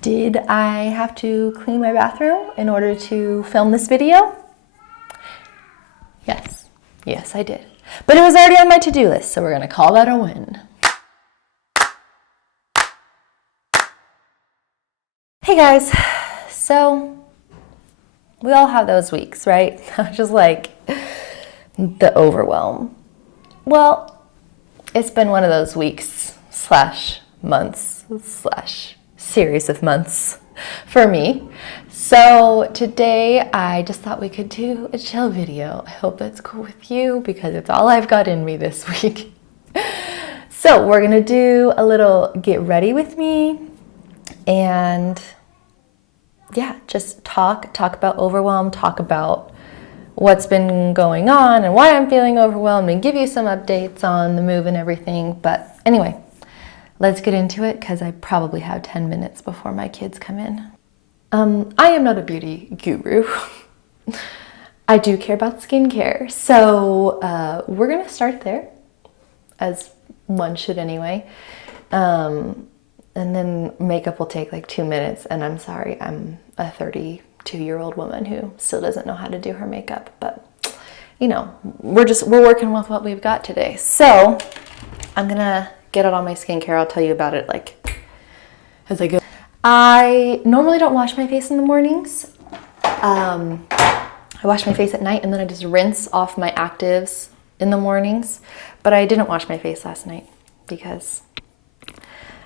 Did I have to clean my bathroom in order to film this video? Yes, I did. But it was already on my to-do list, so we're gonna call that a win. Hey guys, so we all have those weeks, right? Just like the overwhelm. Well, it's been one of those weeks slash months slash series of months for me. So today I just thought we could do a chill video. I hope that's cool with you because it's all I've got in me this week. So we're gonna do a little get ready with me and yeah, just talk about overwhelm, talk about what's been going on and why I'm feeling overwhelmed and give you some updates on the move and everything. But anyway, let's get into it because I probably have 10 minutes before my kids come in. I am not a beauty guru. I do care about skincare. So we're gonna start there, as one should anyway. And then makeup will take like 2 minutes, and I'm sorry, I'm a 32-year-old woman who still doesn't know how to do her makeup, but you know, we're working with what we've got today. So I'm gonna get out all my skincare. I'll tell you about it like as I go. I normally don't wash my face in the mornings. I wash my face at night and then I just rinse off my actives in the mornings, but I didn't wash my face last night because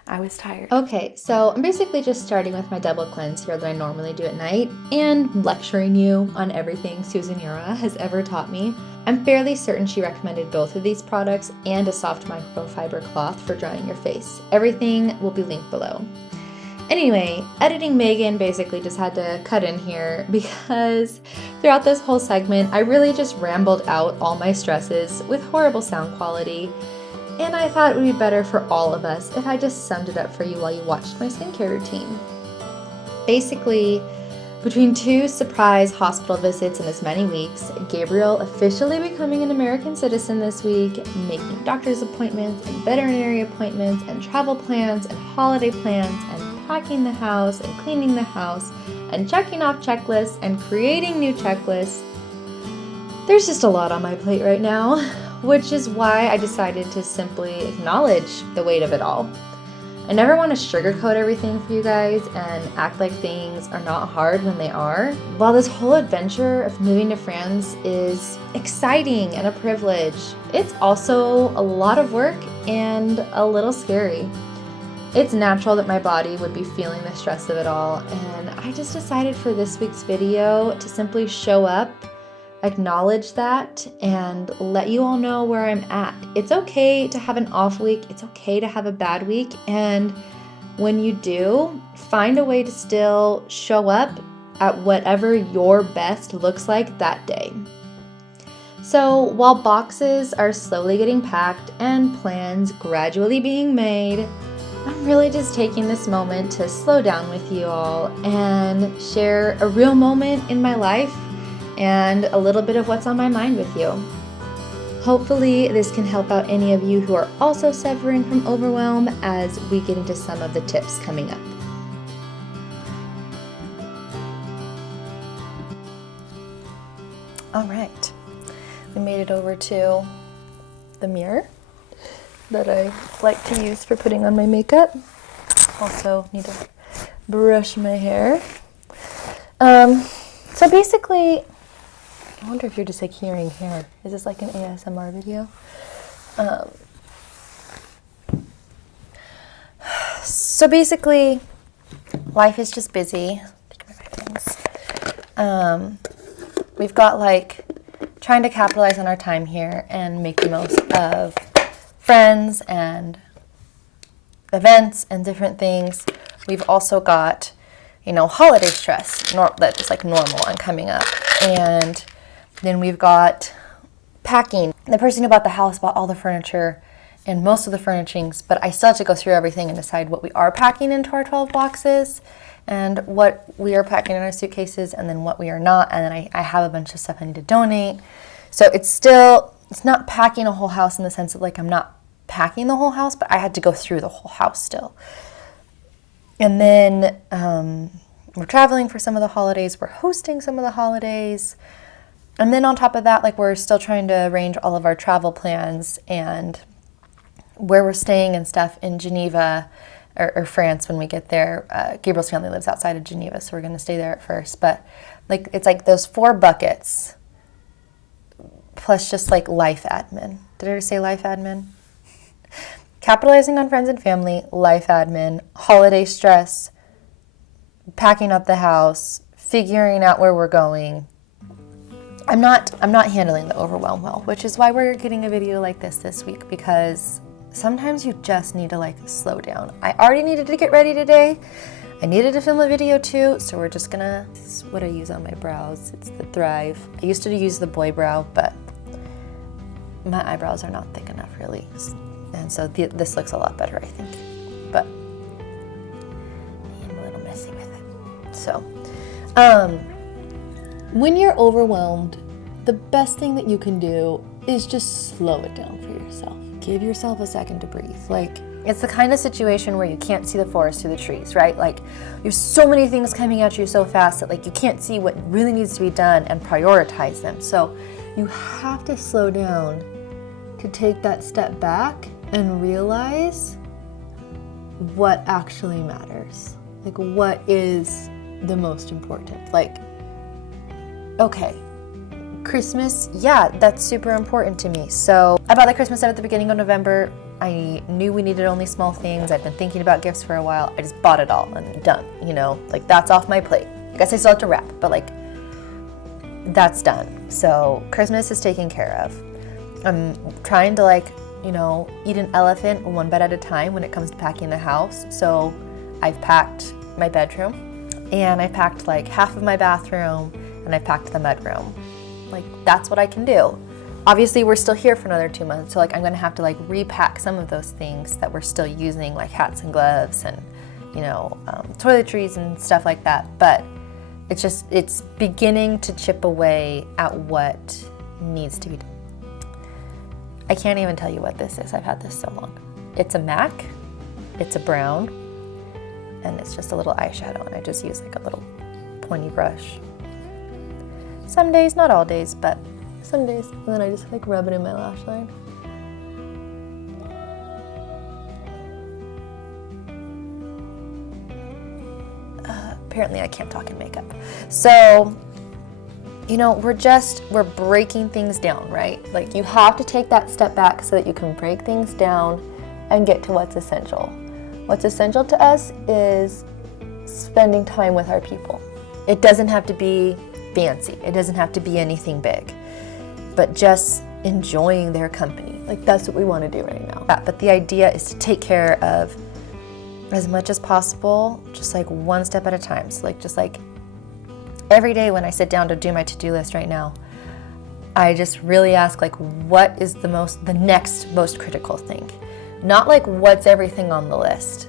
I was tired. Okay, so I'm basically just starting with my double cleanse here that I normally do at night and lecturing you on everything Susan YARA has ever taught me. I'm fairly certain she recommended both of these products and a soft microfiber cloth for drying your face. Everything will be linked below. Anyway, editing Megan basically just had to cut in here because throughout this whole segment, I really just rambled out all my stresses with horrible sound quality. And I thought it would be better for all of us if I just summed it up for you while you watched my skincare routine. Basically, between 2 surprise hospital visits in as many weeks, Gabriel officially becoming an American citizen this week, making doctor's appointments and veterinary appointments and travel plans and holiday plans and packing the house and cleaning the house and checking off checklists and creating new checklists. There's just a lot on my plate right now, which is why I decided to simply acknowledge the weight of it all. I never want to sugarcoat everything for you guys and act like things are not hard when they are. While this whole adventure of moving to France is exciting and a privilege, it's also a lot of work and a little scary. It's natural that my body would be feeling the stress of it all, and I just decided for this week's video to simply show up, acknowledge that, and let you all know where I'm at. It's okay to have an off week, it's okay to have a bad week, and when you do, find a way to still show up at whatever your best looks like that day. So while boxes are slowly getting packed and plans gradually being made, I'm really just taking this moment to slow down with you all and share a real moment in my life and a little bit of what's on my mind with you. Hopefully this can help out any of you who are also suffering from overwhelm as we get into some of the tips coming up. All right, we made it over to the mirror that I like to use for putting on my makeup. Also need to brush my hair. So basically, I wonder if you're just like hearing hair. Is this like an ASMR video? So basically, life is just busy. We've got like trying to capitalize on our time here and make the most of friends and events and different things. We've also got, you know, holiday stress that's like normal and coming up. And then we've got packing. The person who bought the house bought all the furniture and most of the furnishings, but I still have to go through everything and decide what we are packing into our 12 boxes and what we are packing in our suitcases and then what we are not. And then I have a bunch of stuff I need to donate. So it's not packing a whole house in the sense of like I'm not packing the whole house, but I had to go through the whole house still. And then we're traveling for some of the holidays. We're hosting some of the holidays. And then on top of that, like we're still trying to arrange all of our travel plans and where we're staying and stuff in Geneva or France when we get there. Gabriel's family lives outside of Geneva, so we're going to stay there at first. But like it's like those 4 buckets plus just like life admin. Did I already say life admin? Capitalizing on friends and family, life admin, holiday stress, packing up the house, figuring out where we're going. I'm not handling the overwhelm well, which is why we're getting a video like this week, because sometimes you just need to like slow down. I already needed to get ready today. I needed to film a video too, so we're just gonna, this is what I use on my brows. It's the Thrive. I used to use the Boy Brow, but my eyebrows are not thick enough really. And so this looks a lot better, I think. But I'm a little messy with it. So, when you're overwhelmed, the best thing that you can do is just slow it down for yourself. Give yourself a second to breathe. Like, it's the kind of situation where you can't see the forest through the trees, right? Like, there's so many things coming at you so fast that like you can't see what really needs to be done and prioritize them. So you have to slow down to take that step back and realize what actually matters. Like, what is the most important? Like, okay, Christmas, yeah, that's super important to me. So I bought the Christmas set at the beginning of November. I knew we needed only small things. I've been thinking about gifts for a while. I just bought it all and done, you know, like that's off my plate. I guess I still have to wrap, but like that's done. So Christmas is taken care of. I'm trying to like, you know, eat an elephant one bite at a time when it comes to packing the house. So I've packed my bedroom and I packed like half of my bathroom and I packed the mudroom. Like that's what I can do. Obviously we're still here for another 2 months. So like I'm gonna have to like repack some of those things that we're still using, like hats and gloves and, you know, toiletries and stuff like that. But it's beginning to chip away at what needs to be done. I can't even tell you what this is. I've had this so long. It's a MAC, it's a brown, and it's just a little eyeshadow, and I just use like a little pointy brush. Some days, not all days, but some days. And then I just like rub it in my lash line. Apparently I can't talk in makeup. So, you know, we're breaking things down, right? Like you have to take that step back so that you can break things down and get to what's essential. What's essential to us is spending time with our people. It doesn't have to be fancy. It doesn't have to be anything big, but just enjoying their company. Like that's what we want to do right now. But the idea is to take care of as much as possible, just like one step at a time. So like, just like every day when I sit down to do my to-do list right now, I just really ask like, what is the next most critical thing? Not like what's everything on the list.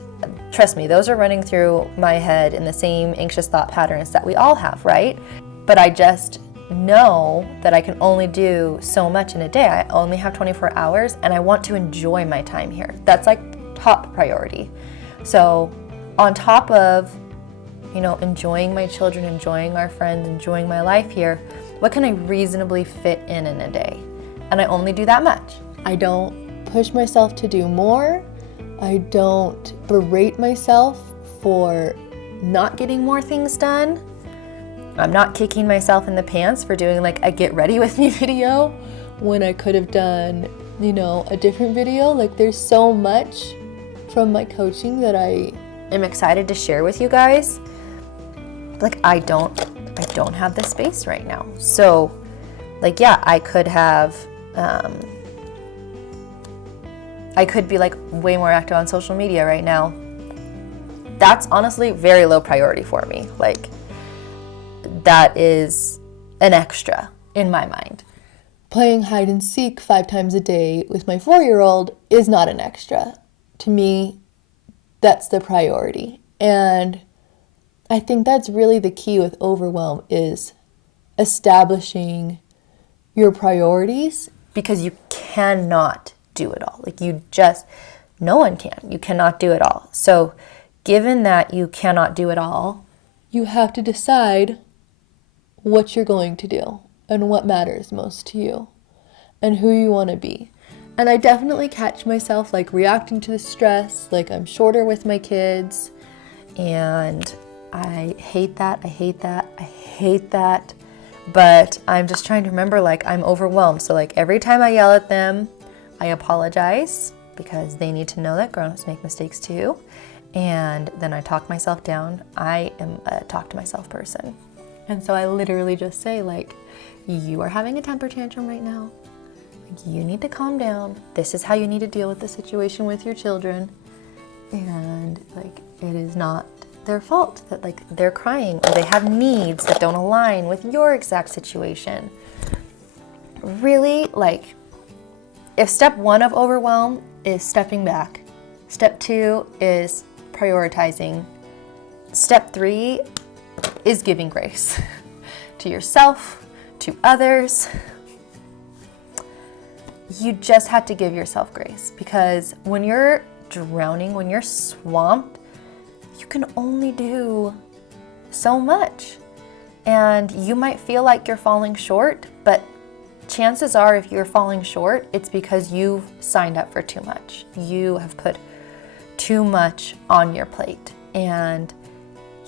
Trust me, those are running through my head in the same anxious thought patterns that we all have, right? But I just know that I can only do so much in a day. I only have 24 hours and I want to enjoy my time here. That's like top priority. So on top of, you know, enjoying my children, enjoying our friends, enjoying my life here, what can I reasonably fit in a day? And I only do that much. I don't push myself to do more. I don't berate myself for not getting more things done. I'm not kicking myself in the pants for doing like a get ready with me video when I could have done, you know, a different video. Like there's so much from my coaching that I am excited to share with you guys. Like I don't have the space right now. So like, yeah, I could have, I could be like way more active on social media right now. That's honestly very low priority for me. Like that is an extra in my mind. Playing hide and seek 5 times a day with my 4-year-old is not an extra. To me, that's the priority. And I think that's really the key with overwhelm is establishing your priorities, because you cannot do it all. Like no one can. You cannot do it all. So given that you cannot do it all, you have to decide what you're going to do and what matters most to you and who you want to be. And I definitely catch myself like reacting to the stress, like I'm shorter with my kids, and I hate that, I hate that, I hate that. But I'm just trying to remember, like, I'm overwhelmed. So like every time I yell at them, I apologize because they need to know that grown-ups make mistakes too. And then I talk myself down. I am a talk to myself person. And so I literally just say, like, you are having a temper tantrum right now. You need to calm down. This is how you need to deal with the situation with your children. And like, it is not their fault that like they're crying or they have needs that don't align with your exact situation. Really, like, if step 1 of overwhelm is stepping back, step 2 is prioritizing, step 3 is giving grace to yourself, to others. You just have to give yourself grace, because when you're drowning, when you're swamped, you can only do so much. And you might feel like you're falling short, but chances are if you're falling short, it's because you've signed up for too much. You have put too much on your plate, and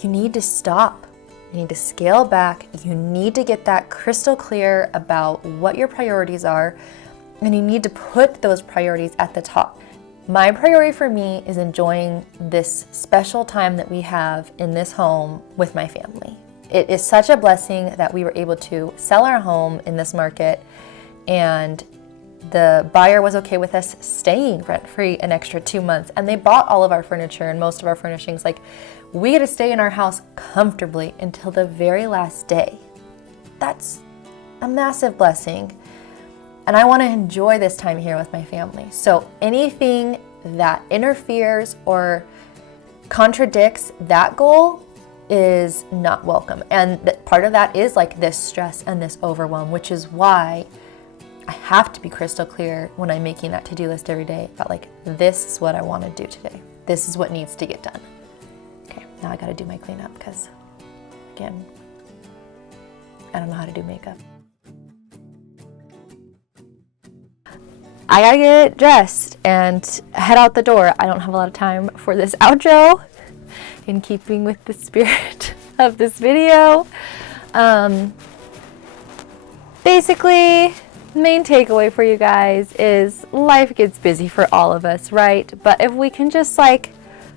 you need to stop. You need to scale back. You need to get that crystal clear about what your priorities are, and you need to put those priorities at the top. My priority for me is enjoying this special time that we have in this home with my family. It is such a blessing that we were able to sell our home in this market, and the buyer was okay with us staying rent-free an extra 2 months, and they bought all of our furniture and most of our furnishings. Like, we get to stay in our house comfortably until the very last day. That's a massive blessing. And I want to enjoy this time here with my family. So anything that interferes or contradicts that goal is not welcome. And part of that is like this stress and this overwhelm, which is why I have to be crystal clear when I'm making that to-do list every day about like, this is what I want to do today. This is what needs to get done. Okay, now I got to do my cleanup because, again, I don't know how to do makeup. I gotta get dressed and head out the door. I don't have a lot of time for this outro, in keeping with the spirit of this video. Basically, main takeaway for you guys is life gets busy for all of us, right? But if we can just like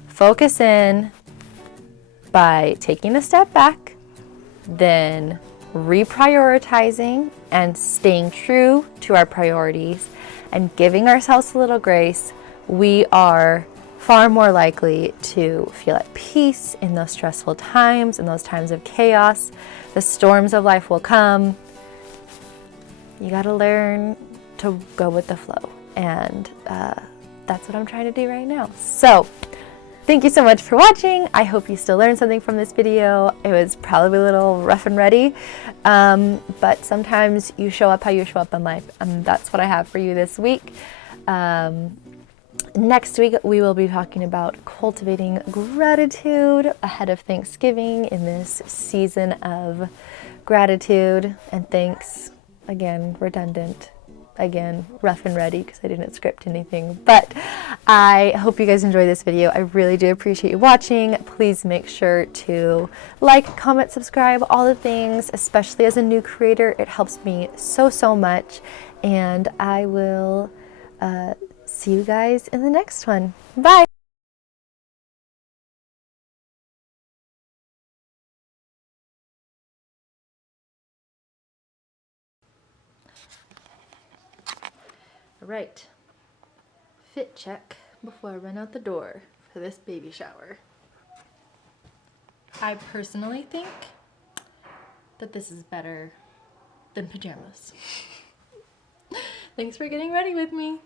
focus in by taking a step back, then reprioritizing and staying true to our priorities, and giving ourselves a little grace, we are far more likely to feel at peace in those stressful times, in those times of chaos. The storms of life will come. You gotta learn to go with the flow. And that's what I'm trying to do right now. So thank you so much for watching. I hope you still learned something from this video. It was probably a little rough and ready, but sometimes you show up how you show up in life, and that's what I have for you this week. Next week, we will be talking about cultivating gratitude ahead of Thanksgiving in this season of gratitude and thanks. Again, redundant. Again, rough and ready because I didn't script anything. But I hope you guys enjoy this video. I really do appreciate you watching. Please make sure to like, comment, subscribe, all the things, especially as a new creator. It helps me so much. And I will see you guys in the next one. Bye. All right. Fit check before I run out the door for this baby shower. I personally think that this is better than pajamas. Thanks for getting ready with me.